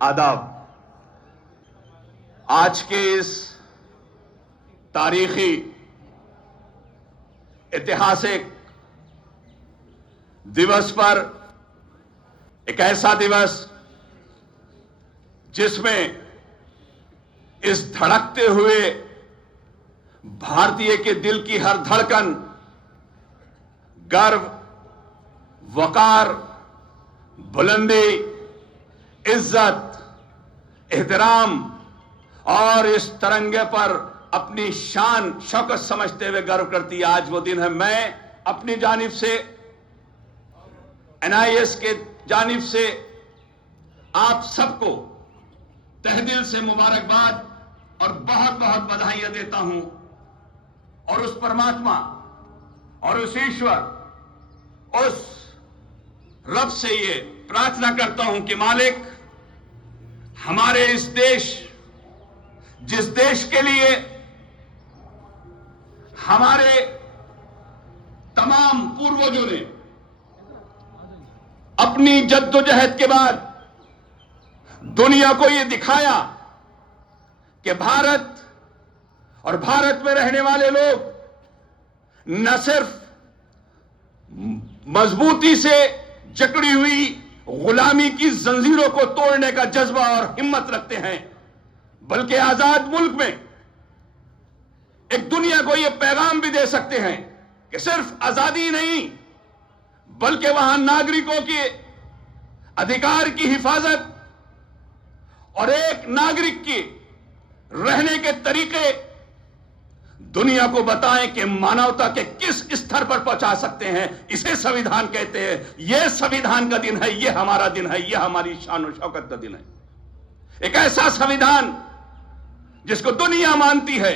आदाब। आज के इस तारीखी ऐतिहासिक दिवस पर, एक ऐसा दिवस जिसमें इस धड़कते हुए भारतीय के दिल की हर धड़कन गर्व, वकार, बुलंदी, इज्जत, एहतराम और इस तिरंगे पर अपनी शान शौकत समझते हुए गर्व करती है। आज वो दिन है। मैं अपनी जानिब से, NIS के जानिब से आप सबको तहे दिल से मुबारकबाद और बहुत बहुत बधाइयां देता हूं, और उस परमात्मा और उस ईश्वर, उस रब से ये प्रार्थना करता हूं कि मालिक हमारे इस देश, जिस देश के लिए हमारे तमाम पूर्वजों ने अपनी जद्दोजहद के बाद दुनिया को यह दिखाया कि भारत और भारत में रहने वाले लोग न सिर्फ मजबूती से जकड़ी हुई गुलामी की जंजीरों को तोड़ने का जज्बा और हिम्मत रखते हैं, बल्कि आजाद मुल्क में एक दुनिया को यह पैगाम भी दे सकते हैं कि सिर्फ आजादी नहीं, बल्कि वहां नागरिकों के अधिकार की हिफाजत और एक नागरिक के रहने के तरीके दुनिया को बताएं कि मानवता के किस स्तर पर पहुंचा सकते हैं। इसे संविधान कहते हैं। यह संविधान का दिन है, यह हमारा दिन है, यह हमारी शान और शौकत का दिन है। एक ऐसा संविधान जिसको दुनिया मानती है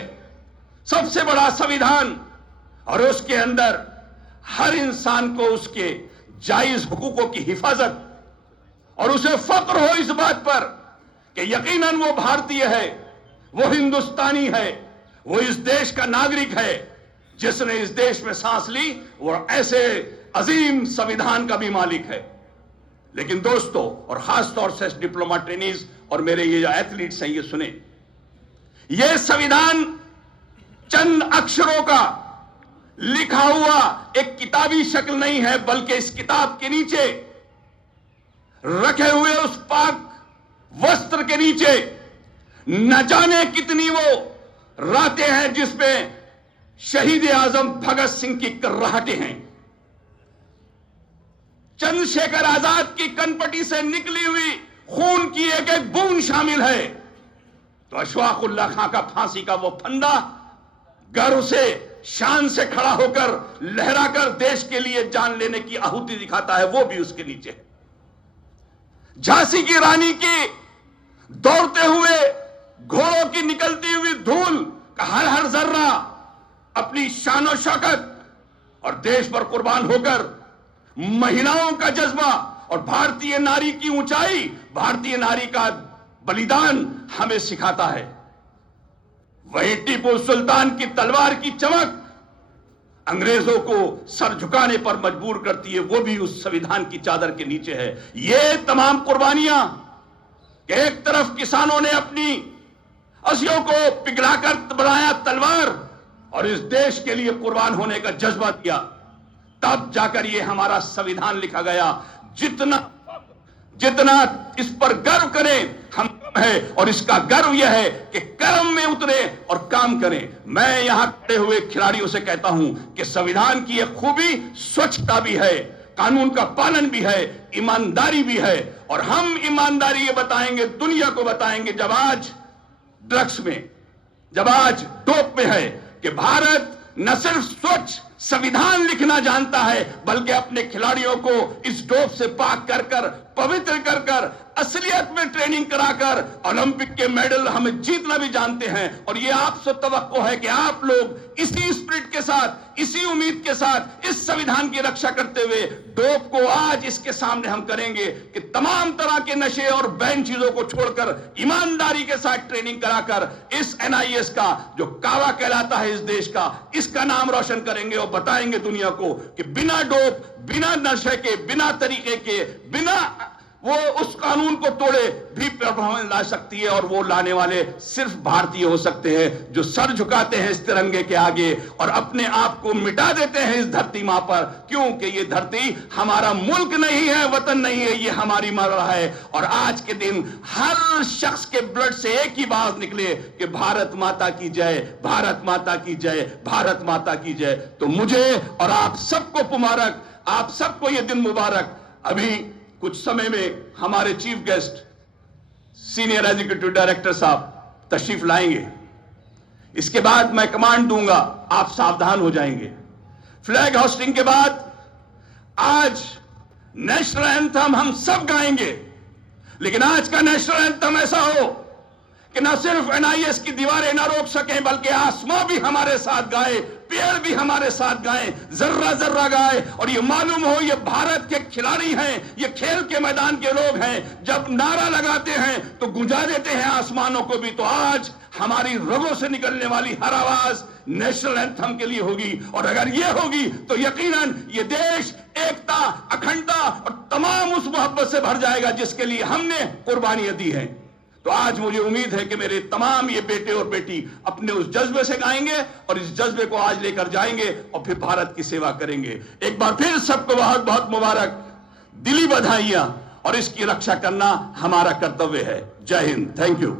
सबसे बड़ा संविधान, और उसके अंदर हर इंसान को उसके जायज हुकूकों की हिफाजत और उसे फक्र हो इस बात पर कि यकीनन वो भारतीय है, वो हिंदुस्तानी है, वो इस देश का नागरिक है। जिसने इस देश में सांस ली वो ऐसे अजीम संविधान का भी मालिक है। लेकिन दोस्तों, और खास तौर से डिप्लोमा ट्रेनीज और मेरे ये जो एथलीट्स हैं, ये सुने, ये संविधान चंद अक्षरों का लिखा हुआ एक किताबी शक्ल नहीं है, बल्कि इस किताब के नीचे रखे हुए उस पाक वस्त्र के नीचे न जाने कितनी वो रातें हैं जिसमें शहीद आजम भगत सिंह की कर्राहटें हैं, चंद्रशेखर आजाद की कनपटी से निकली हुई खून की एक एक बूंद शामिल है, तो अशफाकुल्लाह खां का फांसी का वो फंदा गर्व से, शान से खड़ा होकर लहराकर देश के लिए जान लेने की आहुति दिखाता है, वो भी उसके नीचे है। झांसी की रानी की दौड़ते हुए घोड़ों की निकलती हुई धूल का हर हर जर्रा अपनी शान और शौकत और देश पर कुर्बान होकर महिलाओं का जज्बा और भारतीय नारी की ऊंचाई, भारतीय नारी का बलिदान हमें सिखाता है। वही टीपू सुल्तान की तलवार की चमक अंग्रेजों को सर झुकाने पर मजबूर करती है, वो भी उस संविधान की चादर के नीचे है। ये तमाम कुर्बानियां, एक तरफ किसानों ने अपनी अस्सियों को पिघलाकर बनाया तलवार और इस देश के लिए कुर्बान होने का जज्बा दिया, तब जाकर ये हमारा संविधान लिखा गया। जितना इस पर गर्व करें हम है, और इसका गर्व यह है कि कर्म में उतरे और काम करें। मैं यहां खड़े हुए खिलाड़ियों से कहता हूं कि संविधान की यह खूबी स्वच्छता भी है, कानून का पालन भी है, ईमानदारी भी है, और हम ईमानदारी ये बताएंगे, दुनिया को बताएंगे, जब आज ड्रग्स में, जब आज डोप में है, कि भारत न सिर्फ स्वच्छ संविधान लिखना जानता है, बल्कि अपने खिलाड़ियों को इस डोप से पाक कर कर, पवित्र कर कर, असलियत में ट्रेनिंग कराकर ओलंपिक के मेडल हमें जीतना भी जानते हैं। और ये आपसे तवक्को है कि आप लोग इसी स्पिरिट के साथ, इसी उम्मीद के साथ इस संविधान की रक्षा करते हुए डोप को आज इसके सामने हम करेंगे कि तमाम तरह के नशे और बैन चीजों को छोड़कर ईमानदारी के साथ ट्रेनिंग कराकर इस NIS का जो कावा कहलाता है इस देश का, इसका नाम रोशन करेंगे और बताएंगे दुनिया को कि बिना डोप, बिना नशे के, बिना तरीके के, बिना وہ اس قانون کو توڑے بھی پربھاؤ لا سکتی ہے، اور وہ لانے والے صرف بھارتی ہو سکتے ہیں جو سر جھکاتے ہیں اس ترنگے کے آگے اور اپنے آپ کو مٹا دیتے ہیں اس دھرتی ماں پر، کیونکہ یہ دھرتی ہمارا ملک نہیں ہے، وطن نہیں ہے، یہ ہماری مرا ہے۔ اور آج کے دن ہر شخص کے بلڈ سے ایک ہی بات نکلے کہ بھارت ماتا کی جائے، بھارت ماتا کی جائے، بھارت ماتا کی جائے۔ تو مجھے اور آپ سب کو مبارک، آپ سب کو یہ دن مبارک۔ ابھی کچھ سمے میں ہمارے chief guest senior executive director صاحب تشریف لائیں گے، اس کے بعد میں کمانڈ دوں گا، آپ ساودھان ہو جائیں گے۔ فلیگ ہوسٹنگ کے بعد آج نیشنل اینتھم ہم سب گائیں گے، لیکن آج کا نیشنل اینتھم ایسا ہو کہ نہ صرف NIS کی دیواریں نہ روک سکیں بلکہ آسمان بھی ہمارے ساتھ گائے، پیڑ بھی ہمارے ساتھ گائیں، ذرہ ذرہ گائے، اور یہ معلوم ہو یہ بھارت کے کھلاڑی ہیں، یہ کھیل کے میدان کے لوگ ہیں، جب نعرہ لگاتے ہیں تو گونجا دیتے ہیں آسمانوں کو بھی۔ تو آج ہماری رگوں سے نکلنے والی ہر آواز نیشنل اینتھم کے لیے ہوگی، اور اگر یہ ہوگی تو یقیناً یہ دیش ایکتا، اکھنڈتا اور تمام اس محبت سے بھر جائے گا جس کے لیے ہم نے قربانیاں دی ہیں۔ تو آج مجھے امید ہے کہ میرے تمام یہ بیٹے اور بیٹی اپنے اس جذبے سے گائیں گے اور اس جذبے کو آج لے کر جائیں گے اور پھر بھارت کی سیوا کریں گے۔ ایک بار پھر سب کو بہت بہت مبارک، دلی بدھائیاں، اور اس کی رکشا کرنا ہمارا کرتویہ ہے۔ جے ہند، تھینک یو۔